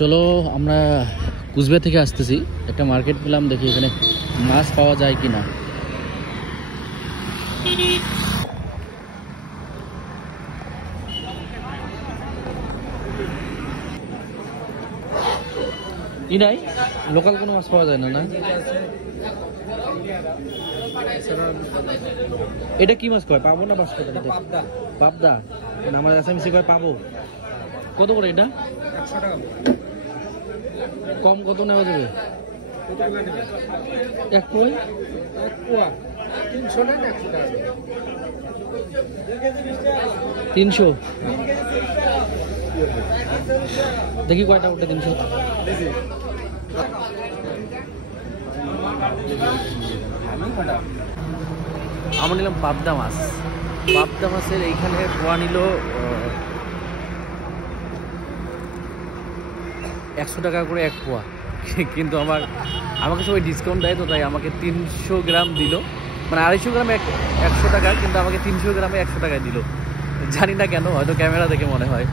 চলো আমরা কুচবিহার থেকে আসতেছি, একটা মার্কেট পেলাম, দেখি এখানে মাছ পাওয়া যায় কিনা। কি নাই, লোকাল কোনো মাছ পাওয়া যায় না? না, এটা কি মাছ কয়, পাবো না? মাছ কয় পাবদা, মানে আমার আসামিসি কয় পাবো। কত করে এটা? 100 টাকা। কম কত নেওয়া যাবে? এক পোয়া 300 না 100 টাকা। 300। দেখি কয়টা ওটা 300। আমরা নিলাম পাবদা মাছ। পাবদা মাছের এইখানে পোয়া নিল 100 টাকা করে এক পোয়া, কিন্তু আমাকে সবাই ডিসকাউন্ট দেয়, তো তাই আমাকে 300 গ্রাম দিল, মানে 250 গ্রামে 100 টাকা, কিন্তু আমাকে 300 গ্রামে 100 টাকায় দিল। জানি না কেন, হয়তো ক্যামেরা দেখে মনে হয়।